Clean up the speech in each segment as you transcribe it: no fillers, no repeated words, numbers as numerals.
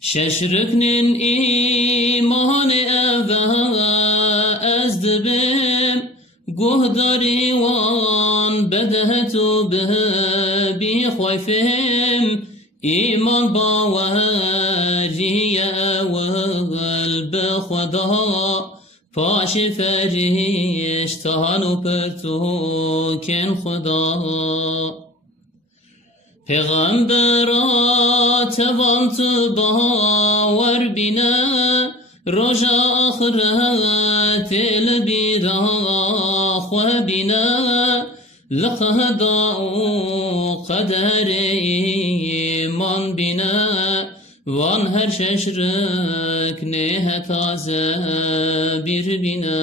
ششركن إيمان أبها أزدبم قهدري وان بدهتو به بخوفهم إيمان باوهاجي أول بخدا پاش فريش تهانو پرتو كن خدا پیغمبرات وانت باور بنا رجا آخرت البيرا خوابنا لقهدا قدر ایمان بنا وان هر ششرك نه تازه بير بنا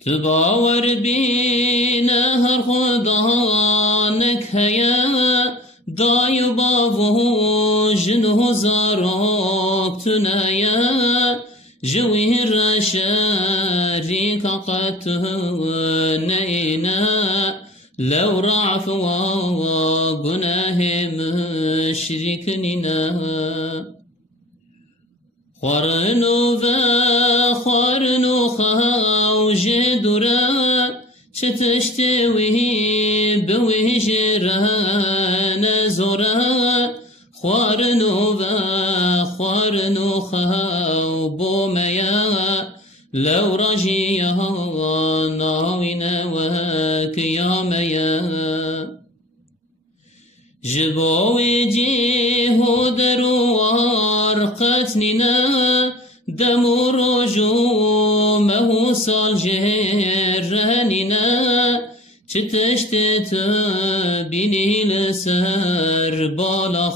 تباور بينا هر خدانك هيا دايو بافو جنه زاروك تنايا جوه الرشاريك قد نينا لو رعف وقناه مشركننا خارنو خاو جدورا چتشتوه بوه جران زورا خارنو خاو بوميا لو رجيها ناوينا وكياميا جبوي جيهو دروار قتننا دمو رجو مهو سال جهراننا چتشتت بيني لسر بالا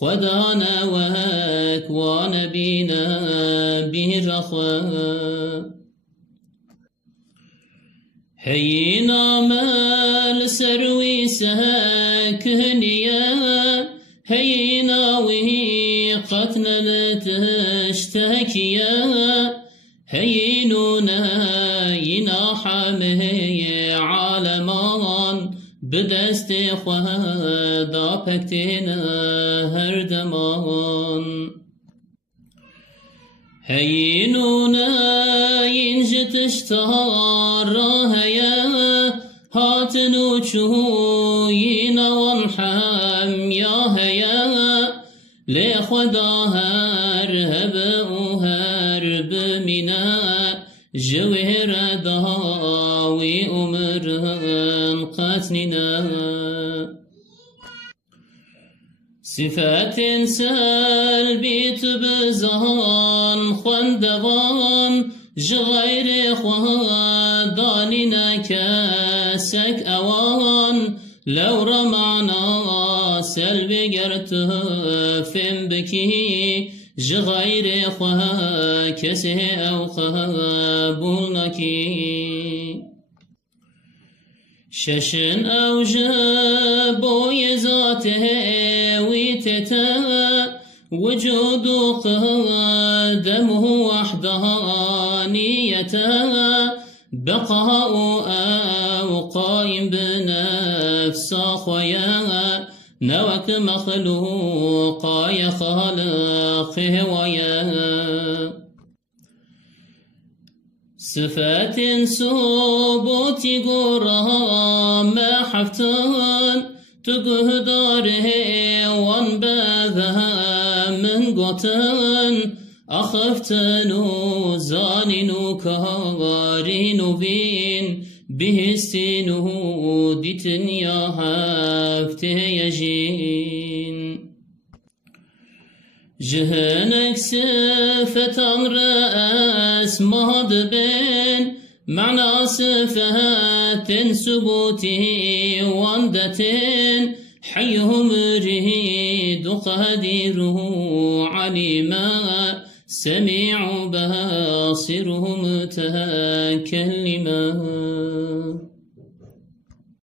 خدانا وهك ونبينا به رخوا هينا مال سروي سهكنيا هينا وهي قتنا لتشتكيا هينونا يناحمه عالمان بدست خدا پكتنا هردمان هينونا ينجت اشتهار هيا هاتنو چوينا وانحم يا هيا لخدا هرهب وهرب منا جوهر داوي أمرهن قتننا صفات سلبيت بزهان خندوان جغير خداننا كاسك أوان لو رمعنا سلبي قرته فين بكي جغير خها كسه أو خابونكي ششن أو جابو يزاته ويتتا وجود قدمه وحدانيته بقاء أو قائم بنفس خويا نوك مخلوق يا خالقه ويا صفات سبوتي قرها ما حفتان تقهداره وانبذها من قطن أخفتنو زاننو كهارينو بين بهستينو ديتن يا هفته يجين جهنك سفتان رأس مهد بين معنى صفات سبوته واندتين حيهم رهيد قديره عليما سميع بصيره متكلما